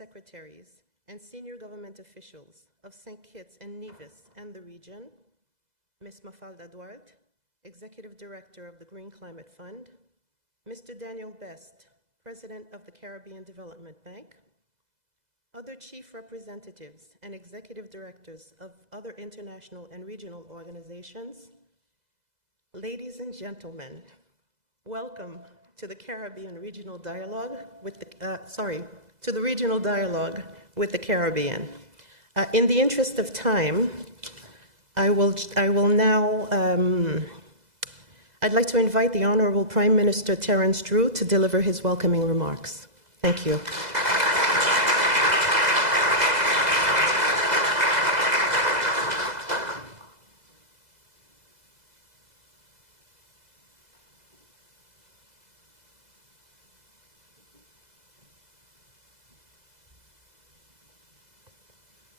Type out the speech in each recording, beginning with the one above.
secretaries and senior government officials of St. Kitts and Nevis and the region, Ms. Mafalda Duarte, Executive Director of the Green Climate Fund, Mr. Daniel Best, President of the Caribbean Development Bank, other chief representatives and executive directors of other international and regional organizations, ladies and gentlemen, welcome to the Caribbean Regional Dialogue with the, to the Regional Dialogue with the Caribbean. In the interest of time, I will now, I'd like to invite the Honorable Prime Minister Terence Drew to deliver his welcoming remarks. Thank you.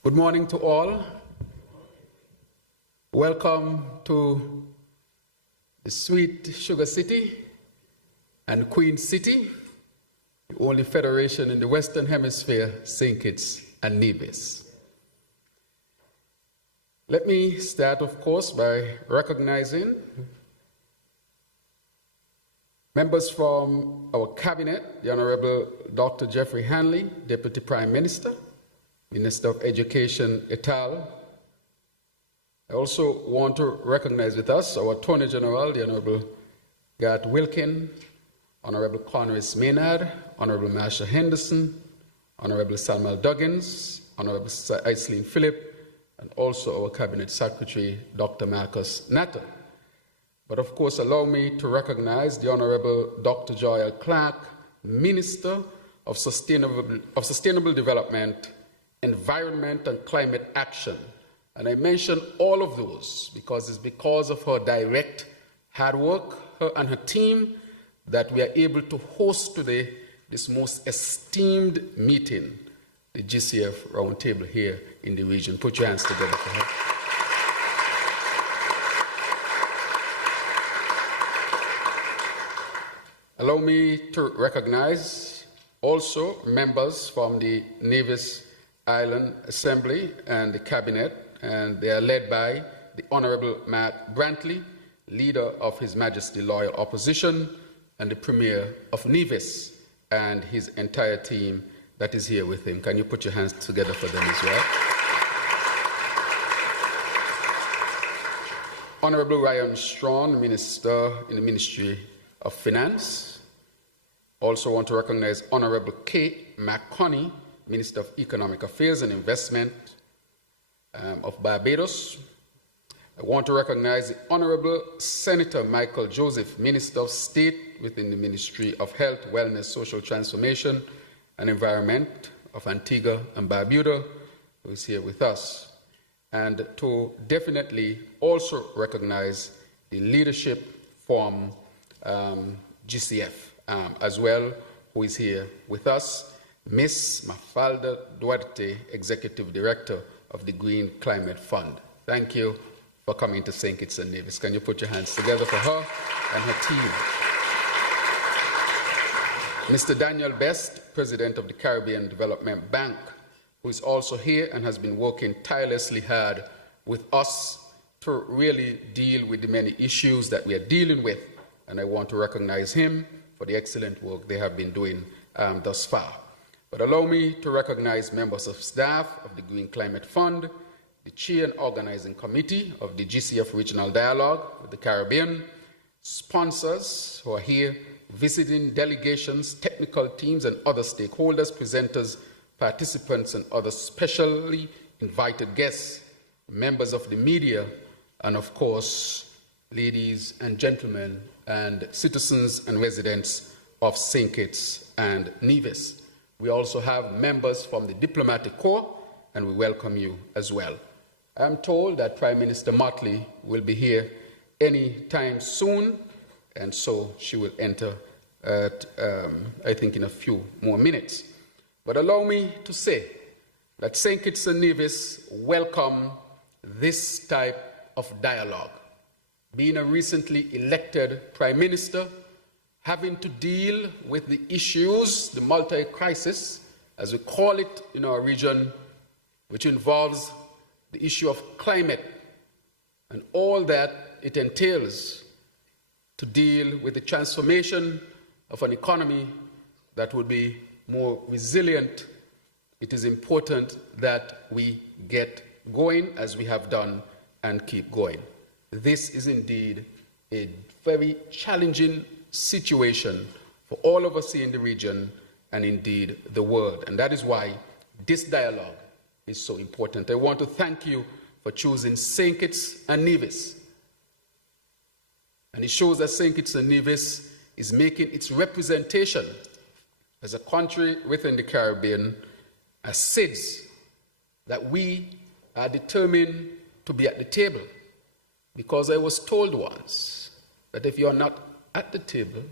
Good morning to all. Welcome to the sweet Sugar City and Queen City, the only federation in the Western Hemisphere, St. Kitts and Nevis. Let me start, of course, by recognizing members from our cabinet, the Honorable Dr. Jeffrey Hanley, Deputy Prime Minister, Minister of Education, et al. I also want to recognize with us our Attorney General, the Honorable Garth Wilkin, Honorable Conrad Maynard, Honorable Marsha Henderson, Honorable Salma Duggins, Honorable Aislinn Phillip, and also our Cabinet Secretary, Dr. Marcus Natter. But of course, allow me to recognize the Honorable Dr. Joel Clark, Minister of Sustainable Development, Environment and Climate Action. And I mention all of those because it's because of her direct hard work, her and her team, that we are able to host today this most esteemed meeting, the GCF Roundtable here in the region. Put your hands together for her. Allow me to recognize also members from the Nevis Island Assembly and the Cabinet, and they are led by the Honorable Matt Brantley, Leader of His Majesty Loyal Opposition, and the Premier of Nevis, and his entire team that is here with him. Can you put your hands together for them as well? Honorable Ryan Strawn, Minister in the Ministry of Finance. Also want to recognize Honorable Kate McConney, Minister of Economic Affairs and Investment of Barbados. I want to recognize the Honorable Senator Michael Joseph, Minister of State within the Ministry of Health, Wellness, Social Transformation and Environment of Antigua and Barbuda, who is here with us. And to definitely also recognize the leadership from GCF as well, who is here with us. Ms. Mafalda Duarte, Executive Director of the Green Climate Fund. Thank you for coming to St. Kitts and Nevis. Can you put your hands together for her and her team? Mr. Daniel Best, President of the Caribbean Development Bank, who is also here and has been working tirelessly hard with us to really deal with the many issues that we are dealing with. And I want to recognize him for the excellent work they have been doing thus far. But allow me to recognize members of staff of the Green Climate Fund, the Chair and Organizing Committee of the GCF Regional Dialogue with the Caribbean, sponsors who are here, visiting delegations, technical teams, and other stakeholders, presenters, participants, and other specially invited guests, members of the media, and of course, ladies and gentlemen, and citizens and residents of St. Kitts and Nevis. We also have members from the Diplomatic Corps, and we welcome you as well. I'm told that Prime Minister Motley will be here any time soon, and so she will enter at, I think, in a few more minutes. But allow me to say that St. Kitts and Nevis welcome this type of dialogue. Being a recently elected Prime Minister, having to deal with the issues, the multi-crisis, as we call it in our region, which involves the issue of climate and all that it entails to deal with the transformation of an economy that would be more resilient. It is important that we get going as we have done and keep going. This is indeed a very challenging situation for all of us here in the region and indeed the world. And that is why this dialogue is so important. I want to thank you for choosing St. Kitts and Nevis. And it shows that St. Kitts and Nevis is making its representation as a country within the Caribbean as SIDS, that we are determined to be at the table. Because I was told once that if you're not at the table,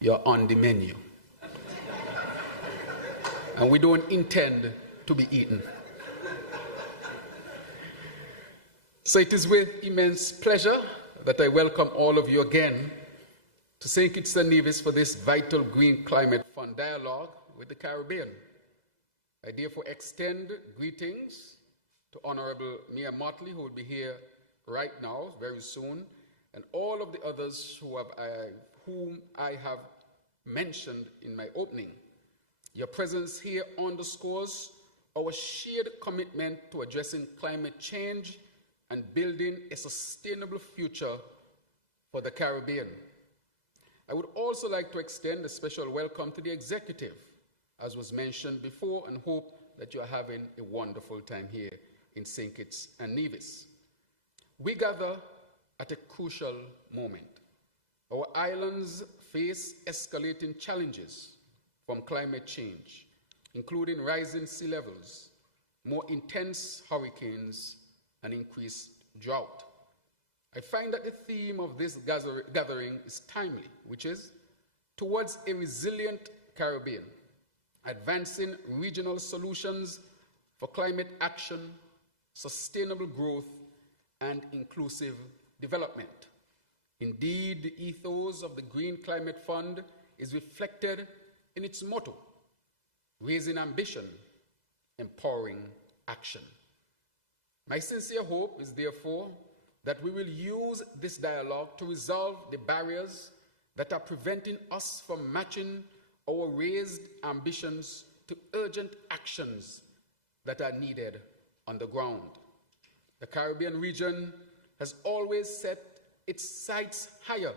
you're on the menu. And we don't intend to be eaten. So it is with immense pleasure that I welcome all of you again to St. Kitts and Nevis for this vital Green Climate Fund dialogue with the Caribbean. I therefore extend greetings to Honorable Mia Motley, who will be here right now, very soon, and all of the others whom I have mentioned in my opening. Your presence here underscores our shared commitment to addressing climate change and building a sustainable future for the Caribbean. I would also like to extend a special welcome to the executive, as was mentioned before, and hope that you are having a wonderful time here in St. Kitts and Nevis. We gather at a crucial moment. Our islands face escalating challenges from climate change, including rising sea levels, more intense hurricanes, and increased drought. I find that the theme of this gathering is timely, which is towards a resilient Caribbean, advancing regional solutions for climate action, sustainable growth, and inclusive development. Indeed, the ethos of the Green Climate Fund is reflected in its motto, raising ambition, empowering action. My sincere hope is therefore that we will use this dialogue to resolve the barriers that are preventing us from matching our raised ambitions to urgent actions that are needed on the ground. The Caribbean region has always set its sights higher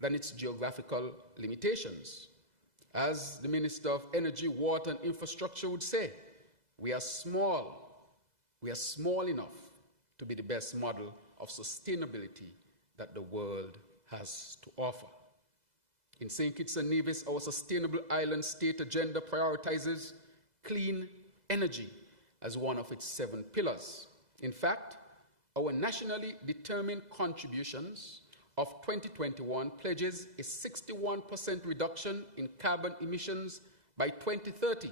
than its geographical limitations. As the Minister of Energy, Water, and Infrastructure would say, we are small enough to be the best model of sustainability that the world has to offer. In St. Kitts and Nevis, our Sustainable Island State agenda prioritizes clean energy as one of its 7 pillars. In fact, our nationally determined contributions of 2021 pledges a 61% reduction in carbon emissions by 2030,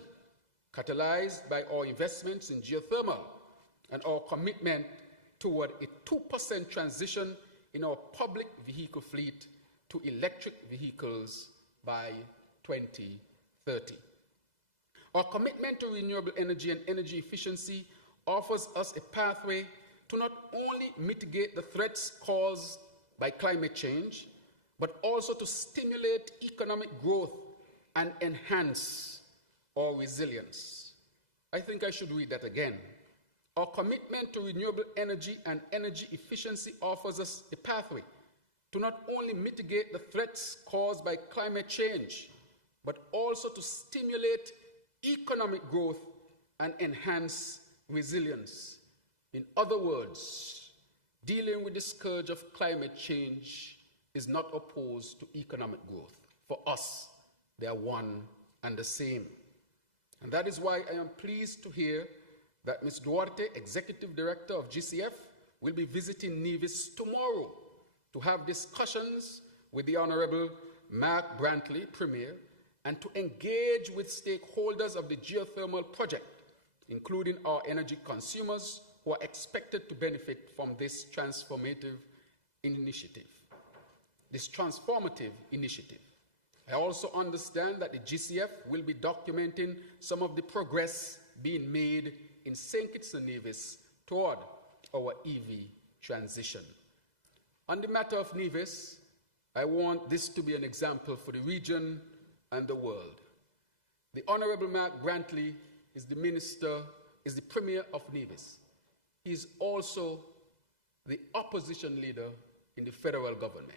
catalyzed by our investments in geothermal and our commitment toward a 2% transition in our public vehicle fleet to electric vehicles by 2030. Our commitment to renewable energy and energy efficiency offers us a pathway to not only mitigate the threats caused by climate change, but also to stimulate economic growth and enhance our resilience. I think I should read that again. Our commitment to renewable energy and energy efficiency offers us a pathway to not only mitigate the threats caused by climate change, but also to stimulate economic growth and enhance resilience. In other words, dealing with the scourge of climate change is not opposed to economic growth. For us, they are one and the same. And that is why I am pleased to hear that Ms. Duarte, Executive Director of GCF, will be visiting Nevis tomorrow to have discussions with the Honorable Mark Brantley, Premier, and to engage with stakeholders of the geothermal project, including our energy consumers who are expected to benefit from this transformative initiative. I also understand that the GCF will be documenting some of the progress being made in St. Kitts and Nevis toward our EV transition. On the matter of Nevis, I want this to be an example for the region and the world. The Honorable Mark Brantley is the Premier of Nevis. He is also the opposition leader in the federal government.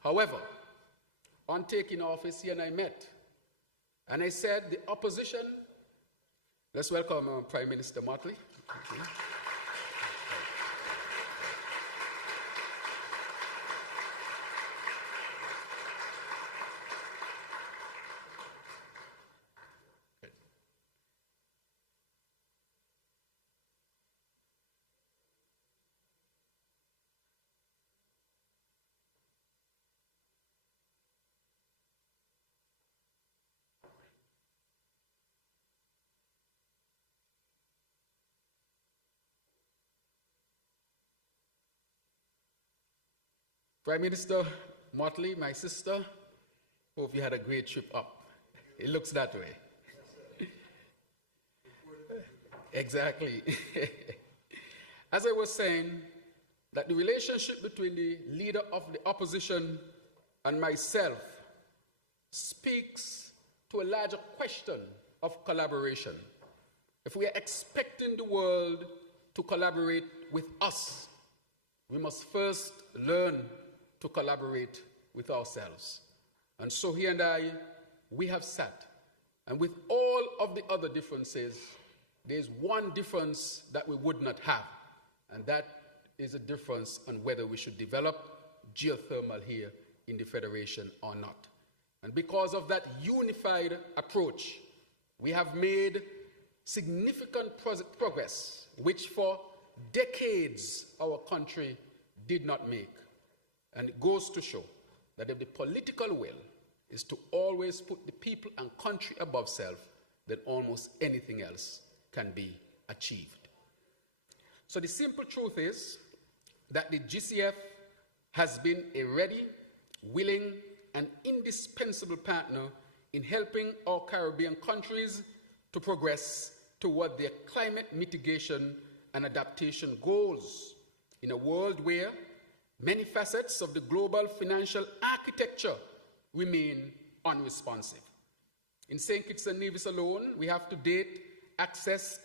However, on taking office, he and I met, and I said, the opposition, let's welcome Prime Minister Motley. Prime Minister Motley, my sister, hope you had a great trip up. It looks that way. Exactly. As I was saying, that the relationship between the leader of the opposition and myself speaks to a larger question of collaboration. If we are expecting the world to collaborate with us, we must first learn to collaborate with ourselves. And so he and I, we have sat, and with all of the other differences, there's one difference that we would not have, and that is a difference on whether we should develop geothermal here in the Federation or not. And because of that unified approach, we have made significant progress, which for decades our country did not make. And it goes to show that if the political will is to always put the people and country above self, then almost anything else can be achieved. So the simple truth is that the GCF has been a ready, willing, and indispensable partner in helping our Caribbean countries to progress toward their climate mitigation and adaptation goals in a world where many facets of the global financial architecture remain unresponsive. In St. Kitts and Nevis alone, we have to date accessed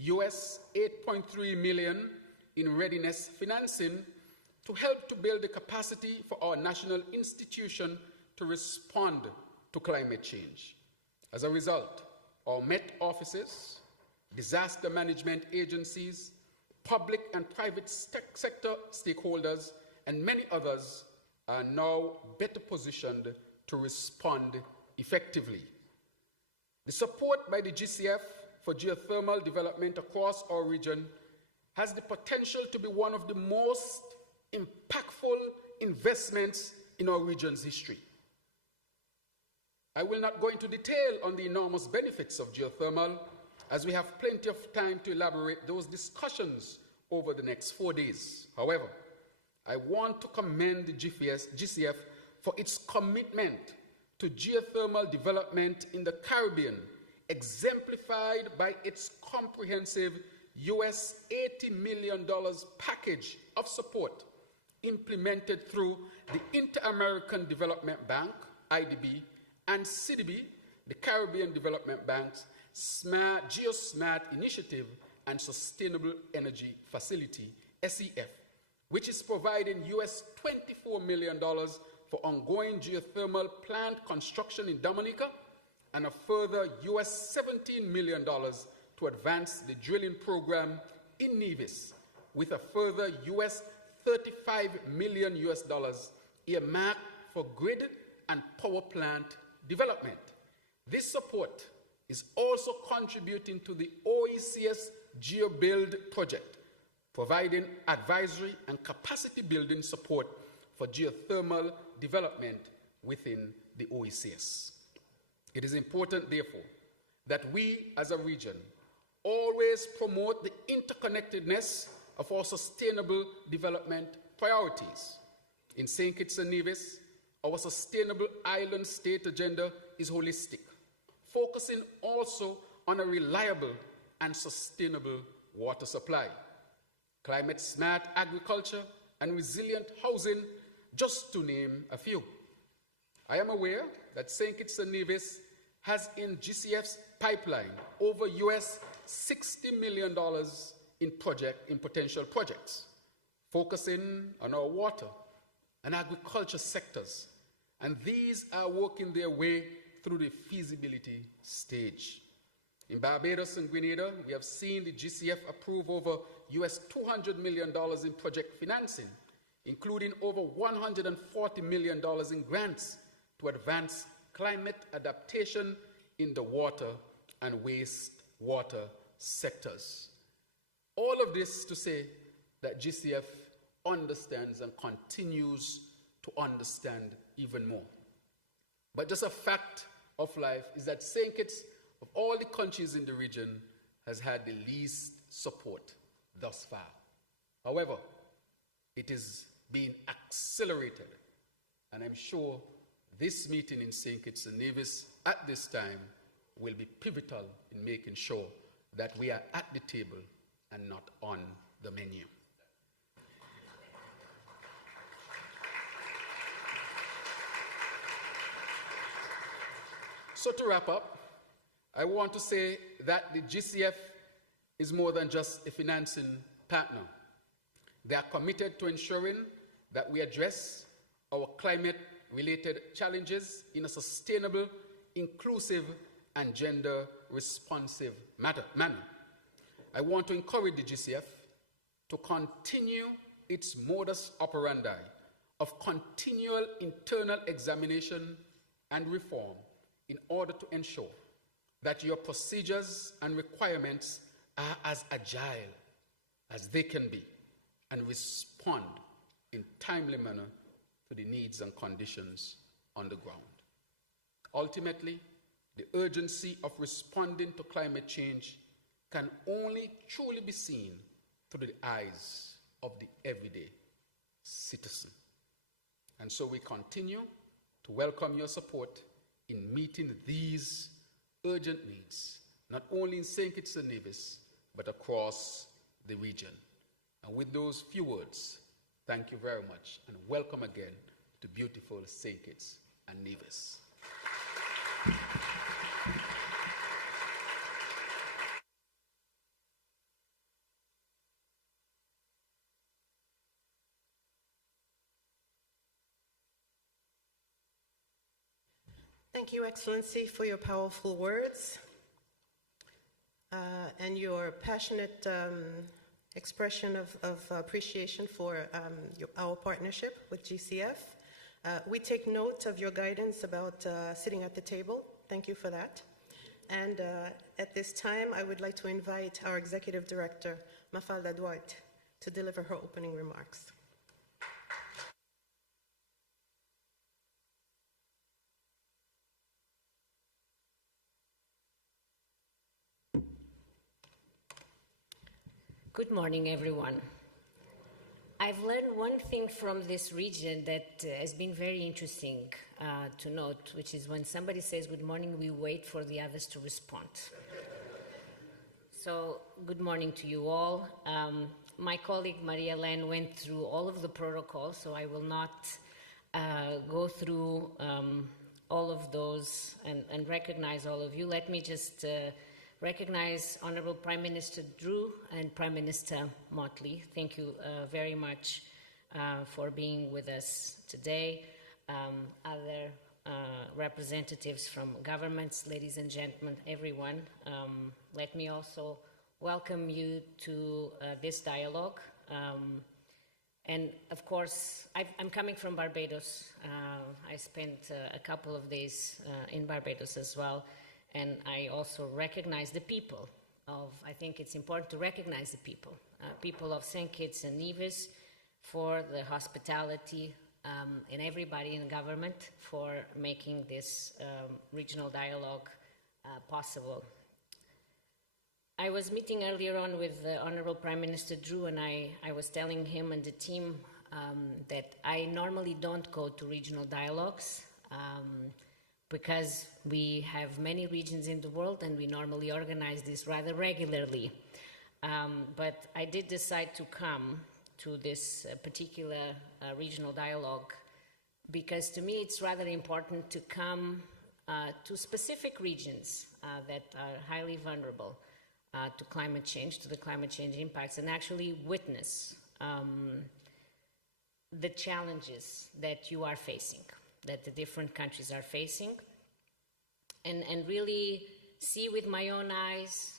US $8.3 million in readiness financing to help to build the capacity for our national institution to respond to climate change. As a result, our Met offices, disaster management agencies, public and private sector stakeholders, and many others are now better positioned to respond effectively. The support by the GCF for geothermal development across our region has the potential to be one of the most impactful investments in our region's history. I will not go into detail on the enormous benefits of geothermal, as we have plenty of time to elaborate those discussions over the next 4 days. However, I want to commend the GCF for its commitment to geothermal development in the Caribbean, exemplified by its comprehensive US $80 million package of support implemented through the Inter-American Development Bank, IDB, and CDB, the Caribbean Development Bank's GeoSmart Initiative and Sustainable Energy Facility, SEF, which is providing US $24 million for ongoing geothermal plant construction in Dominica, and a further US $17 million to advance the drilling program in Nevis, with a further US $35 million earmarked for grid and power plant development. This support is also contributing to the OECS GeoBuild project, providing advisory and capacity building support for geothermal development within the OECS. It is important, therefore, that we as a region always promote the interconnectedness of our sustainable development priorities. In St. Kitts and Nevis, our sustainable island state agenda is holistic, focusing also on a reliable and sustainable water supply, climate-smart agriculture, and resilient housing, just to name a few. I am aware that St. Kitts and Nevis has in GCF's pipeline over US $60 million in potential projects, focusing on our water and agriculture sectors, and these are working their way through the feasibility stage. In Barbados and Grenada, we have seen the GCF approve over US $200 million in project financing, including over $140 million in grants to advance climate adaptation in the water and wastewater sectors. All of this to say that GCF understands and continues to understand even more. But just a fact of life is that St. Kitts, of all the countries in the region, has had the least support thus far. However, it is being accelerated, and I'm sure this meeting in St. Kitts and Nevis at this time will be pivotal in making sure that we are at the table and not on the menu. So to wrap up, I want to say that the GCF is more than just a financing partner. They are committed to ensuring that we address our climate-related challenges in a sustainable, inclusive, and gender-responsive manner. I want to encourage the GCF to continue its modus operandi of continual internal examination and reform in order to ensure that your procedures and requirements are as agile as they can be and respond in timely manner to the needs and conditions on the ground. Ultimately, the urgency of responding to climate change can only truly be seen through the eyes of the everyday citizen. And so we continue to welcome your support in meeting these urgent needs, not only in St. Kitts and Nevis, but across the region. And with those few words, thank you very much, and welcome again to beautiful St. Kitts and Nevis. Thank you, Excellency, for your powerful words and your passionate expression of appreciation for our partnership with GCF. We take note of your guidance about sitting at the table. Thank you for that. And at this time, I would like to invite our Executive Director, Mafalda Duarte, to deliver her opening remarks. Good morning, everyone. I've learned one thing from this region that has been very interesting to note, which is when somebody says good morning, we wait for the others to respond. So, good morning to you all. My colleague Maria Len went through all of the protocols, so I will not go through all of those and recognize all of you. Let me just recognize Honorable Prime Minister Drew and Prime Minister Motley. Thank you very much for being with us today. Other representatives from governments, ladies and gentlemen, everyone. Let me also welcome you to this dialogue. And of course, I'm coming from Barbados. I spent a couple of days in Barbados as well. And I also recognize the people I think it's important to recognize the people of St. Kitts and Nevis for the hospitality and everybody in the government for making this regional dialogue possible. I was meeting earlier on with the Honorable Prime Minister Drew, and I was telling him and the team that I normally don't go to regional dialogues because we have many regions in the world and we normally organize this rather regularly. But I did decide to come to this particular regional dialogue because to me it's rather important to come to specific regions that are highly vulnerable to climate change, to the climate change impacts, and actually witness the challenges that you are facing, that the different countries are facing, and really see with my own eyes,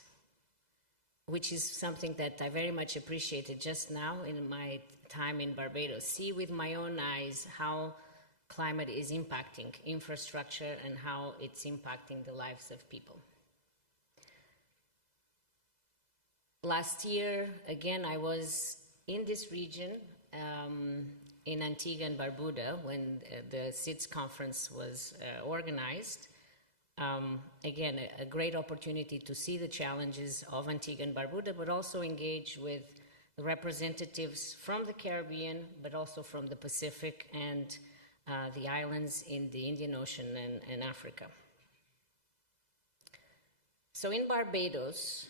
which is something that I very much appreciated just now in my time in Barbados, see with my own eyes how climate is impacting infrastructure and how it's impacting the lives of people. Last year, again, I was in this region in Antigua and Barbuda when the SIDS conference was organized. Again, a great opportunity to see the challenges of Antigua and Barbuda, but also engage with the representatives from the Caribbean, but also from the Pacific and the islands in the Indian Ocean and Africa. So in Barbados,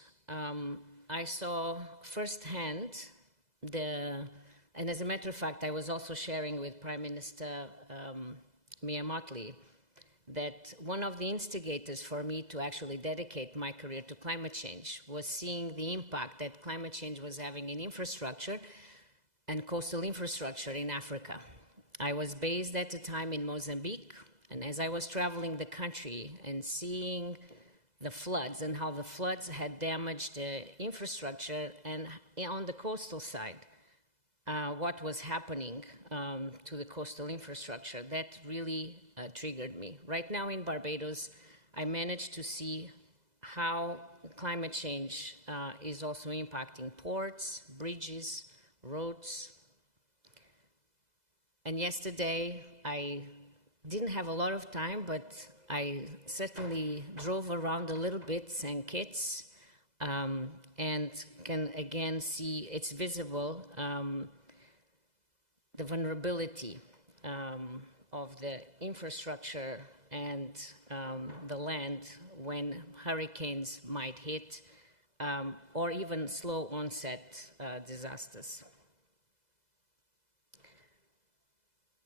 I saw firsthand and as a matter of fact, I was also sharing with Prime Minister Mia Mottley that one of the instigators for me to actually dedicate my career to climate change was seeing the impact that climate change was having in infrastructure and coastal infrastructure in Africa. I was based at the time in Mozambique, and as I was traveling the country and seeing the floods and how the floods had damaged the infrastructure and on the coastal side, what was happening to the coastal infrastructure, that really triggered me. Right now in Barbados, I managed to see how climate change is also impacting ports, bridges, roads. And yesterday, I didn't have a lot of time, but I certainly drove around a little bit, St. Kitts, and can again see it's visible, the vulnerability of the infrastructure and the land when hurricanes might hit, or even slow onset disasters.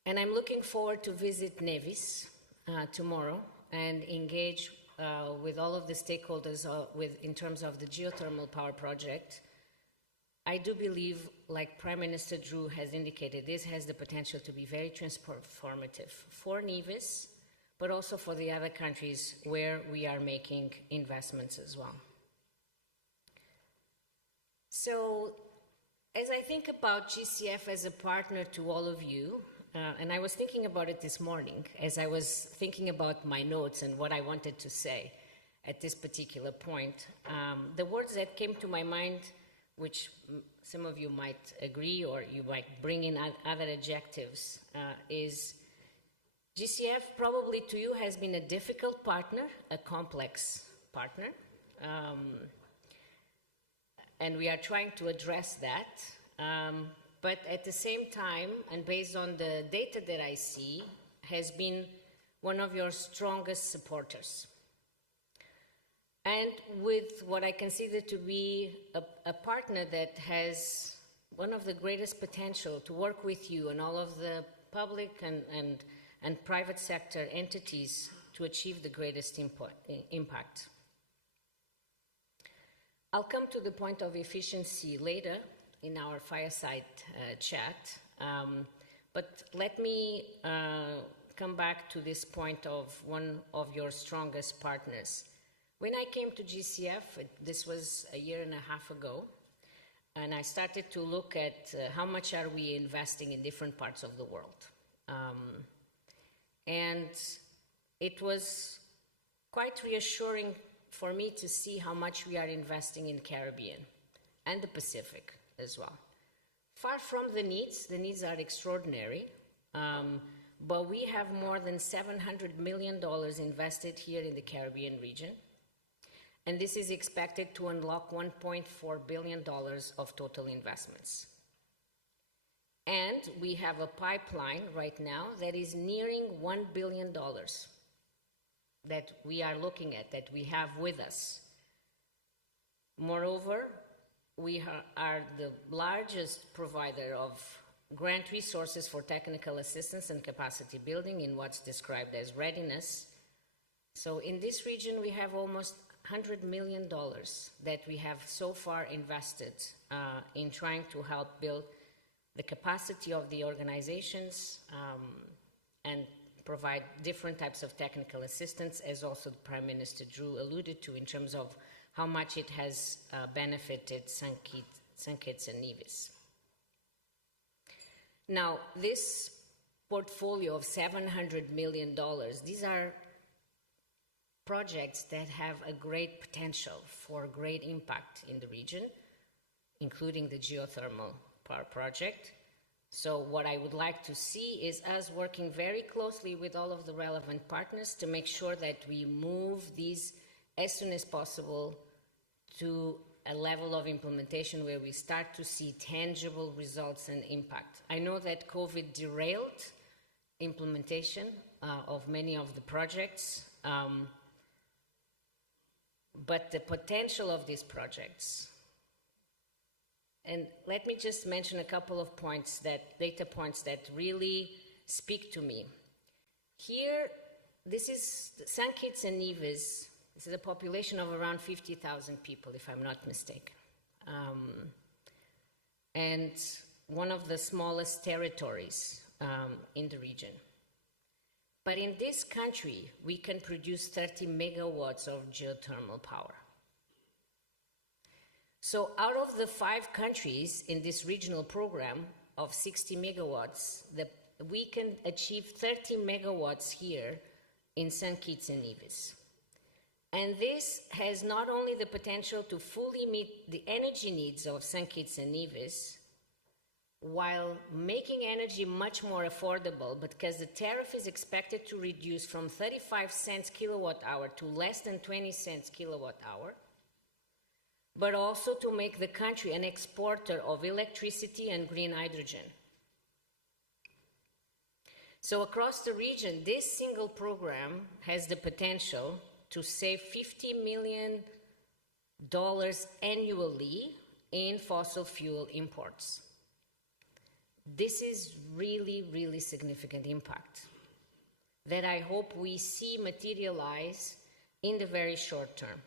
And I'm looking forward to visit Nevis tomorrow and engage with all of the stakeholders in terms of the geothermal power project. I do believe, like Prime Minister Drew has indicated, this has the potential to be very transformative for Nevis, but also for the other countries where we are making investments as well. So, as I think about GCF as a partner to all of you, and I was thinking about it this morning as I was thinking about my notes and what I wanted to say at this particular point. The words that came to my mind, which some of you might agree or you might bring in other adjectives, is GCF probably to you has been a difficult partner, a complex partner, and we are trying to address that. But at the same time, and based on the data that I see, has been one of your strongest supporters. And with what I consider to be a partner that has one of the greatest potential to work with you and all of the public and private sector entities to achieve the greatest impact. I'll come to the point of efficiency later in our fireside chat, but let me come back to this point of one of your strongest partners. When I came to GCF, this was a year and a half ago, and I started to look at how much are we investing in different parts of the world. And it was quite reassuring for me to see how much we are investing in Caribbean and the Pacific as well. Far from the needs are extraordinary, but we have more than $700 million invested here in the Caribbean region, and this is expected to unlock $1.4 billion of total investments. And we have a pipeline right now that is nearing $1 billion that we are looking at, that we have with us. Moreover, we are the largest provider of grant resources for technical assistance and capacity building in what's described as readiness. So in this region, we have almost $100 million that we have so far invested in trying to help build the capacity of the organizations and provide different types of technical assistance, as also the Prime Minister Drew alluded to, in terms of how much it has benefited St. Kitts and Nevis. Now, this portfolio of $700 million, these are projects that have a great potential for great impact in the region, including the geothermal power project. So what I would like to see is us working very closely with all of the relevant partners to make sure that we move these as soon as possible to a level of implementation where we start to see tangible results and impact. I know that COVID derailed implementation of many of the projects, but the potential of these projects, and let me just mention a couple of points, data points that really speak to me. Here, this is St. Kitts and Nevis. This is a population of around 50,000 people, if I'm not mistaken. And one of the smallest territories in the region. But in this country, we can produce 30 megawatts of geothermal power. So out of the 5 countries in this regional program of 60 megawatts, we can achieve 30 megawatts here in St. Kitts and Nevis. And this has not only the potential to fully meet the energy needs of St. Kitts and Nevis, while making energy much more affordable, because the tariff is expected to reduce from 35 cents kilowatt hour to less than 20 cents kilowatt hour, but also to make the country an exporter of electricity and green hydrogen. So across the region, this single program has the potential to save $50 million annually in fossil fuel imports. This is really, really significant impact that I hope we see materialize in the very short term.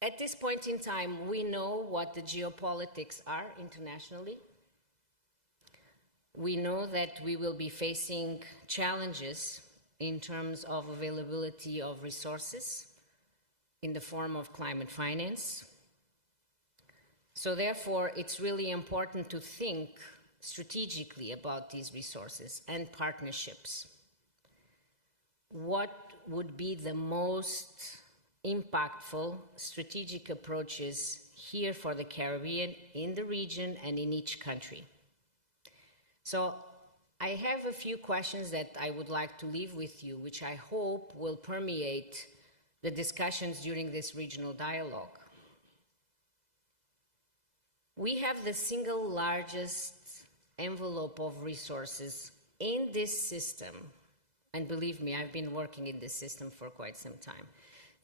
At this point in time, we know what the geopolitics are internationally. We know that we will be facing challenges in terms of availability of resources in the form of climate finance. So therefore, it's really important to think strategically about these resources and partnerships. What would be the most impactful strategic approaches here for the Caribbean, in the region, and in each country? So I have a few questions that I would like to leave with you, which I hope will permeate the discussions during this regional dialogue. We have the single largest envelope of resources in this system, and believe me, I've been working in this system for quite some time.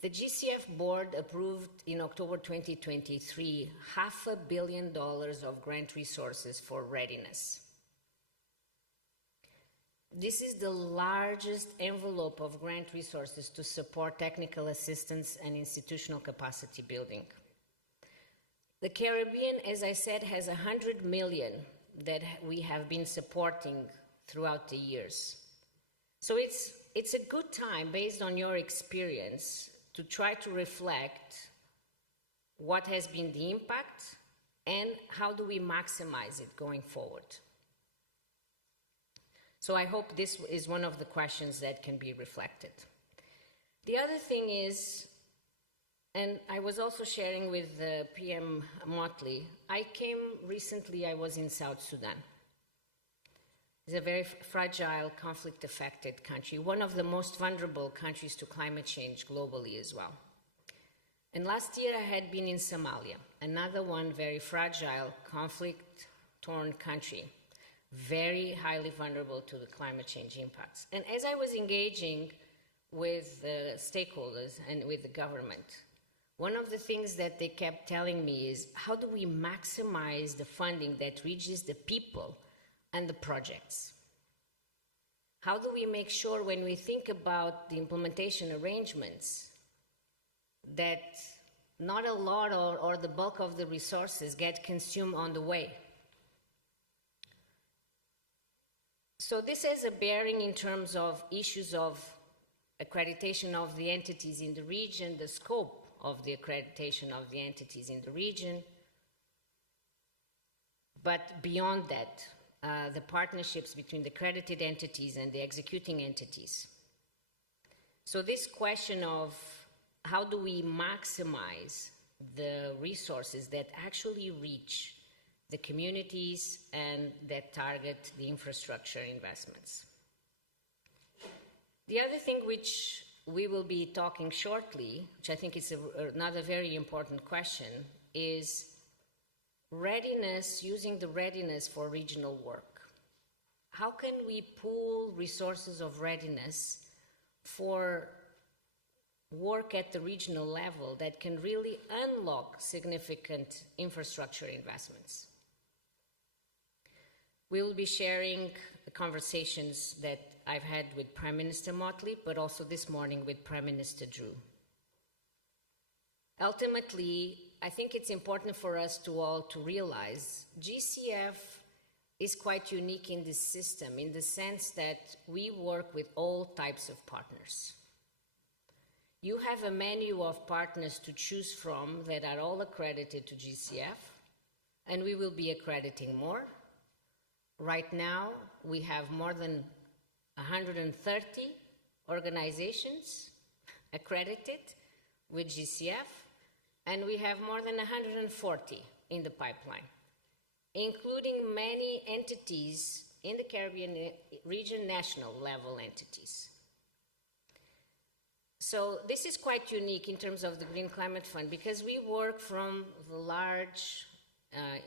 The GCF board approved in October 2023 $500 million of grant resources for readiness. This is the largest envelope of grant resources to support technical assistance and institutional capacity building. The Caribbean, as I said, has $100 million that we have been supporting throughout the years. So it's a good time, based on your experience, to try to reflect what has been the impact and how do we maximize it going forward. So I hope this is one of the questions that can be reflected. The other thing is, and I was also sharing with PM Motley, I was in South Sudan. It's a very fragile, conflict-affected country, one of the most vulnerable countries to climate change globally as well. And last year I had been in Somalia, another one very fragile, conflict-torn country, very highly vulnerable to the climate change impacts. And as I was engaging with the stakeholders and with the government, one of the things that they kept telling me is, how do we maximize the funding that reaches the people and the projects? How do we make sure when we think about the implementation arrangements that not a lot or the bulk of the resources get consumed on the way? So this has a bearing in terms of issues of accreditation of the entities in the region, the scope of the accreditation of the entities in the region. But beyond that, the partnerships between the accredited entities and the executing entities. So this question of how do we maximize the resources that actually reach the communities and that target the infrastructure investments. The other thing which we will be talking shortly, which I think is another very important question, is readiness, using the readiness for regional work. How can we pool resources of readiness for work at the regional level that can really unlock significant infrastructure investments? We will be sharing the conversations that I've had with Prime Minister Motley, but also this morning with Prime Minister Drew. Ultimately, I think it's important for us to all to realize GCF is quite unique in this system in the sense that we work with all types of partners. You have a menu of partners to choose from that are all accredited to GCF, and we will be accrediting more. Right now, we have more than 130 organizations accredited with GCF, and we have more than 140 in the pipeline, including many entities in the Caribbean region, national level entities. So this is quite unique in terms of the Green Climate Fund because we work from the large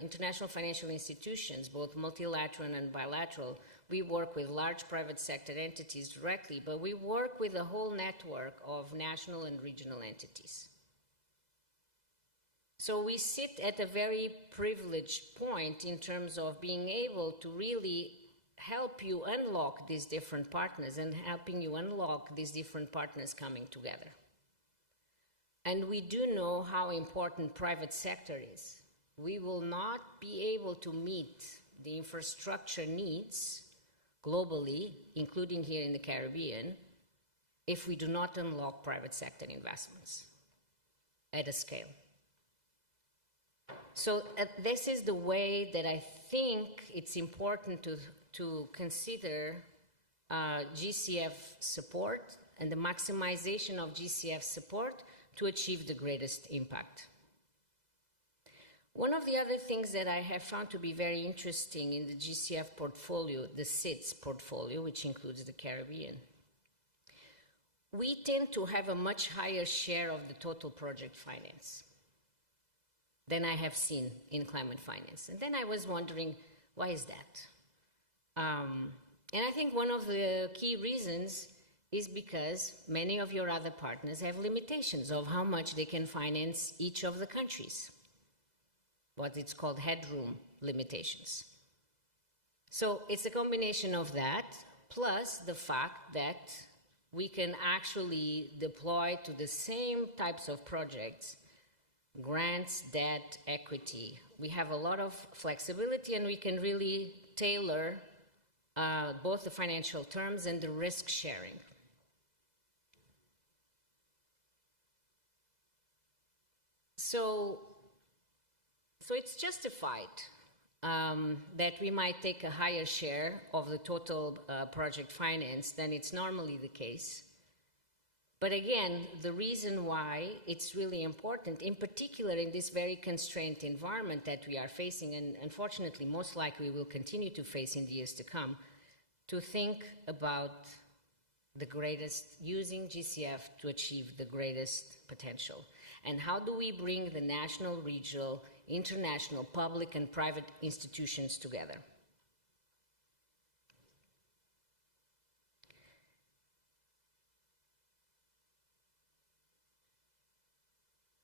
international financial institutions, both multilateral and bilateral. We work with large private sector entities directly, but we work with a whole network of national and regional entities. So we sit at a very privileged point in terms of being able to really help you unlock these different partners and helping you unlock these different partners coming together. And we do know how important private sector is. We will not be able to meet the infrastructure needs globally, including here in the Caribbean, if we do not unlock private sector investments at a scale. So this is the way that I think it's important to consider GCF support and the maximization of GCF support to achieve the greatest impact. One of the other things that I have found to be very interesting in the GCF portfolio, the SITS portfolio, which includes the Caribbean, we tend to have a much higher share of the total project finance than I have seen in climate finance. And then I was wondering, why is that? And I think one of the key reasons is because many of your other partners have limitations of how much they can finance each of the countries, what it's called headroom limitations. So it's a combination of that, plus the fact that we can actually deploy to the same types of projects grants, debt, equity. We have a lot of flexibility and we can really tailor both the financial terms and the risk sharing. So it's justified that we might take a higher share of the total project finance than it's normally the case. But again, the reason why it's really important, in particular in this very constrained environment that we are facing, and unfortunately most likely will continue to face in the years to come, to think about the greatest, using GCF to achieve the greatest potential? And how do we bring the national, regional, international, public and private institutions together?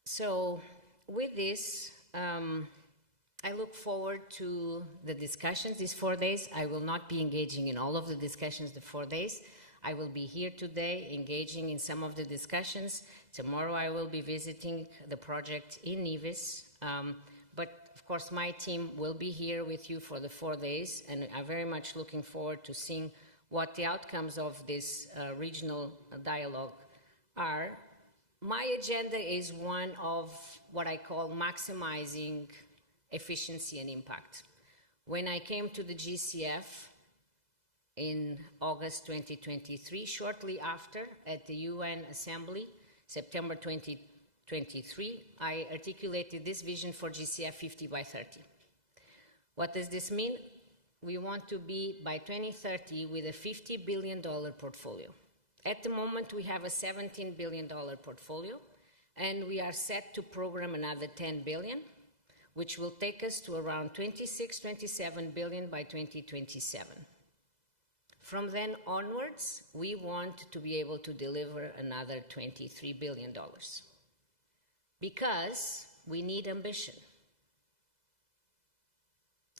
So with this, I look forward to the discussions these 4 days. I will not be engaging in all of the discussions the 4 days. I will be here today engaging in some of the discussions. Tomorrow I will be visiting the project in Nevis. But of course my team will be here with you for the 4 days, and I'm very much looking forward to seeing what the outcomes of this regional dialogue are. My agenda is one of what I call maximizing efficiency and impact. When I came to the GCF in August 2023, shortly after at the UN Assembly, September 2023, I articulated this vision for GCF 50 by 30. What does this mean? We want to be by 2030 with a $50 billion portfolio. At the moment, we have a $17 billion portfolio, and we are set to program another $10 billion, which will take us to around 26, 27 billion by 2027. From then onwards, we want to be able to deliver another $23 billion because we need ambition.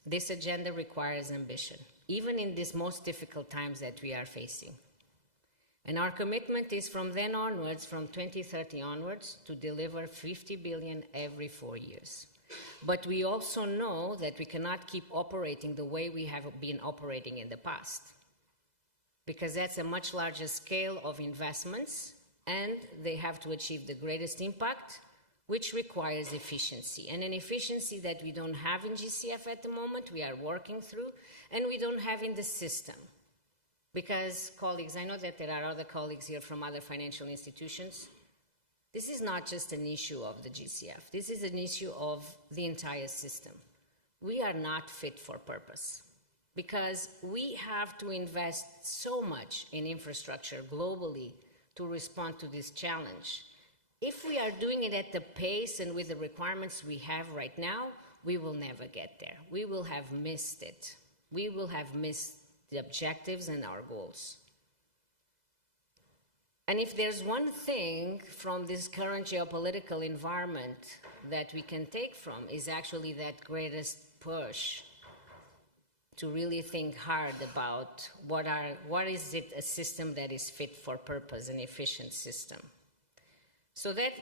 This agenda requires ambition, even in these most difficult times that we are facing. And our commitment is from then onwards, from 2030 onwards, to deliver 50 billion every 4 years. But we also know that we cannot keep operating the way we have been operating in the past, because that's a much larger scale of investments, and they have to achieve the greatest impact, which requires efficiency. And an efficiency that we don't have in GCF at the moment, we are working through, and we don't have in the system. Because, colleagues, I know that there are other colleagues here from other financial institutions. This is not just an issue of the GCF. This is an issue of the entire system. We are not fit for purpose because we have to invest so much in infrastructure globally to respond to this challenge. If we are doing it at the pace and with the requirements we have right now, we will never get there. We will have missed it. We will have missed the objectives and our goals. And if there's one thing from this current geopolitical environment that we can take from, is actually that greatest push to really think hard about what is it a system that is fit for purpose, an efficient system. So that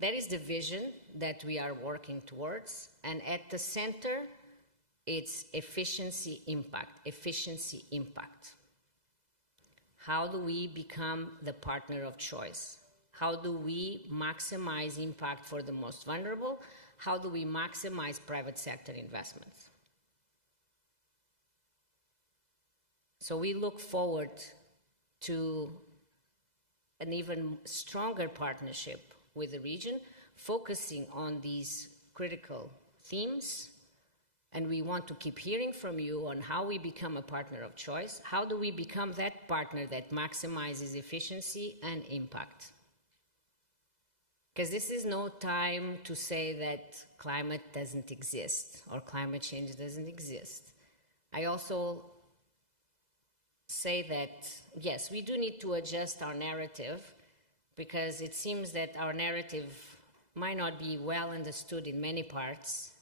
is the vision that we are working towards, and at the center it's efficiency, impact, efficiency, impact. How do we become the partner of choice? How do we maximize impact for the most vulnerable? How do we maximize private sector investments? So we look forward to an even stronger partnership with the region, focusing on these critical themes. And we want to keep hearing from you on how we become a partner of choice. How do we become that partner that maximizes efficiency and impact? Because this is no time to say that climate doesn't exist or climate change doesn't exist. I also say that, yes, we do need to adjust our narrative, because it seems that our narrative might not be well understood in many parts.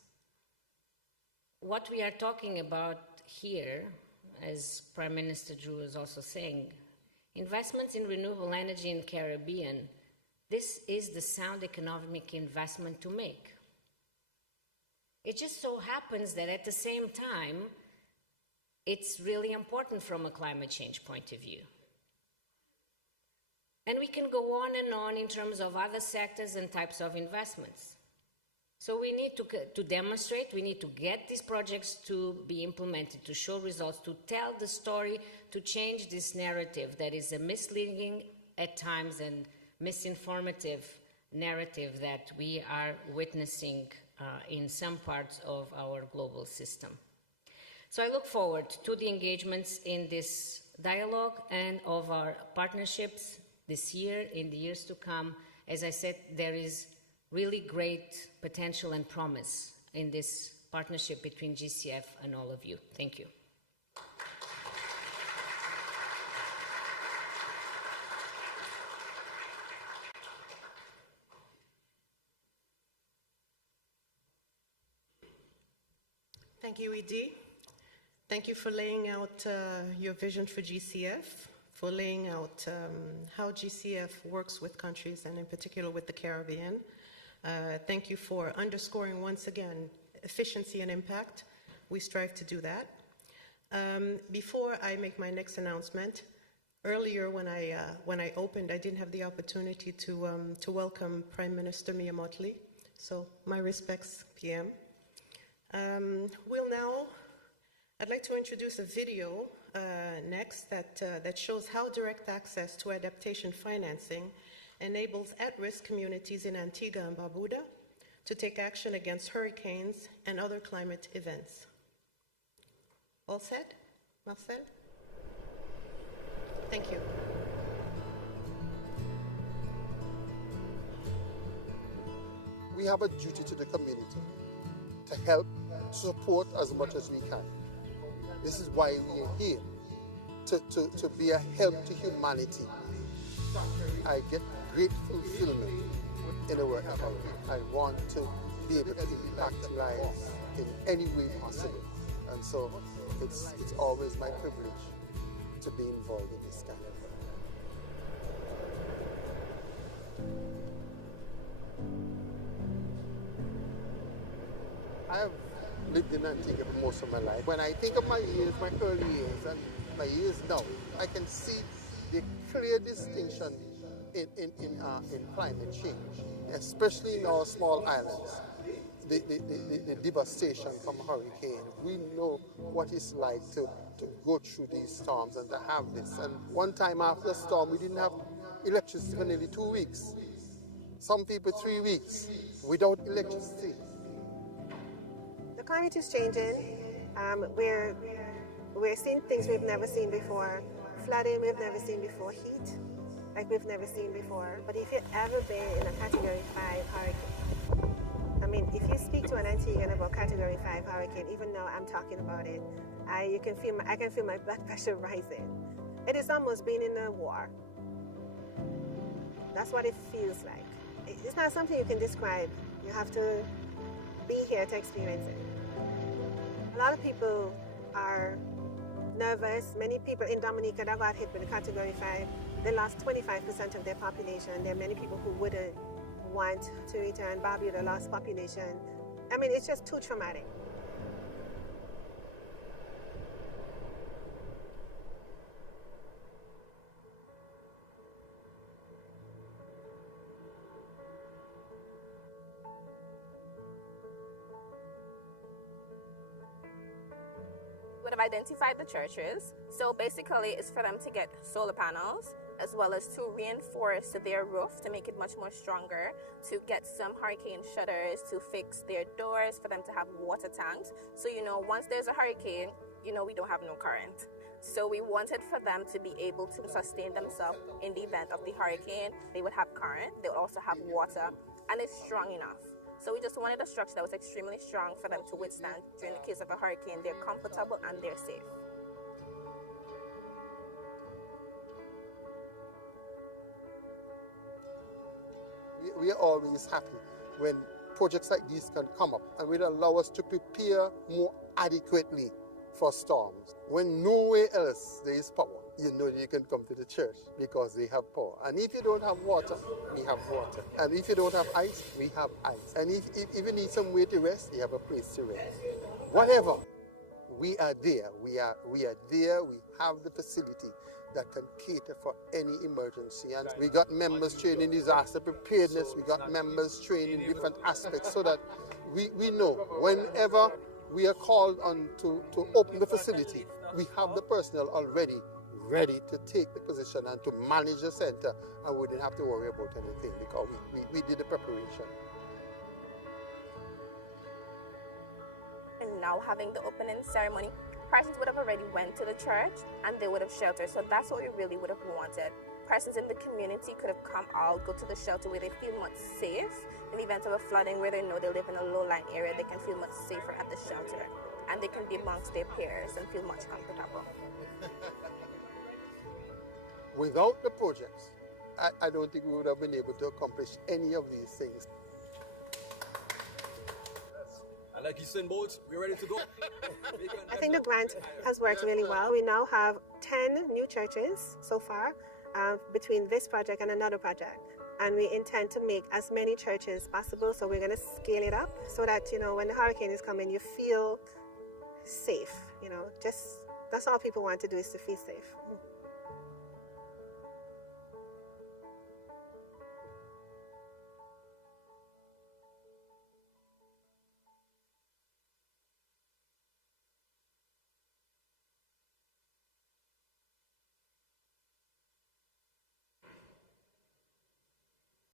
What we are talking about here, as Prime Minister Drew is also saying, investments in renewable energy in the Caribbean, this is the sound economic investment to make. It just so happens that at the same time, it's really important from a climate change point of view. And we can go on and on in terms of other sectors and types of investments. So we need to demonstrate, we need to get these projects to be implemented, to show results, to tell the story, to change this narrative that is a misleading at times and misinformative narrative that we are witnessing in some parts of our global system. So I look forward to the engagements in this dialogue and of our partnerships this year, in the years to come. As I said, there is really great potential and promise in this partnership between GCF and all of you. Thank you. Thank you, ED. Thank you for laying out your vision for GCF, for laying out how GCF works with countries, and in particular with the Caribbean. Thank you for underscoring once again efficiency and impact. We strive to do that. Before I make my next announcement, earlier when I opened, I didn't have the opportunity to welcome Prime Minister Mia Mottley. So my respects, PM. I'd like to introduce a video next that shows how direct access to adaptation financing enables at-risk communities in Antigua and Barbuda to take action against hurricanes and other climate events. All set? Marcel? Thank you. We have a duty to the community to help, support as much as we can. This is why we are here, to be a help to humanity. I get great fulfillment in the work that I do. I want to be able to impact lives in any way possible. And so it's always my privilege to be involved in this kind of work. I have lived in Antigua for most of my life. When I think of my years, my early years, and my years now, I can see the clear distinction in climate change, especially in our small islands. The devastation from hurricane. We know what it's like to go through these storms and to have this. And one time after the storm, we didn't have electricity for nearly 2 weeks. Some people 3 weeks without electricity. The climate is changing. We're seeing things we've never seen before. Flooding we've never seen before. Heat like we've never seen before. But if you've ever been in a Category 5 hurricane, I mean, if you speak to an Antiguan about Category 5 hurricane, even though I'm talking about it, I can feel my blood pressure rising. It is almost being in a war. That's what it feels like. It's not something you can describe. You have to be here to experience it. A lot of people are nervous. Many people in Dominica that got hit with a Category 5, they lost 25% of their population. There are many people who wouldn't want to return. Barbuda lost population. I mean, it's just too traumatic. Would have identified the churches. So basically it's for them to get solar panels as well as to reinforce their roof to make it much more stronger, to get some hurricane shutters, to fix their doors, for them to have water tanks. So, once there's a hurricane, we don't have no current. So we wanted for them to be able to sustain themselves in the event of the hurricane. They would have current, they would also have water, and it's strong enough. So we just wanted a structure that was extremely strong for them to withstand during the case of a hurricane. They're comfortable and they're safe. We are always happy when projects like these can come up and will allow us to prepare more adequately for storms. When nowhere else there is power, you know you can come to the church because they have power. And if you don't have water, we have water. And if you don't have ice, we have ice. And if you need somewhere to rest, you have a place to rest. Whatever, we are there. We are there. We have the facility that can cater for any emergency. And we got members trained in disaster preparedness. We got members trained in different aspects so that we know whenever we are called on to open the facility, we have the personnel already ready to take the position and to manage the center, and we didn't have to worry about anything because we did the preparation. And now having the opening ceremony, persons would have already went to the church and they would have sheltered. So that's what we really would have wanted. Persons in the community could have come out, go to the shelter where they feel much safe. In the event of a flooding where they know they live in a low-lying area, they can feel much safer at the shelter. And they can be amongst their peers and feel much comfortable. Without the projects, I don't think we would have been able to accomplish any of these things. I like you send boats. We're ready to go. I think the grant has worked really well. We now have 10 new churches so far between this project and another project. And we intend to make as many churches as possible. So we're going to scale it up so that, when the hurricane is coming, you feel safe. Just that's all people want to do is to feel safe.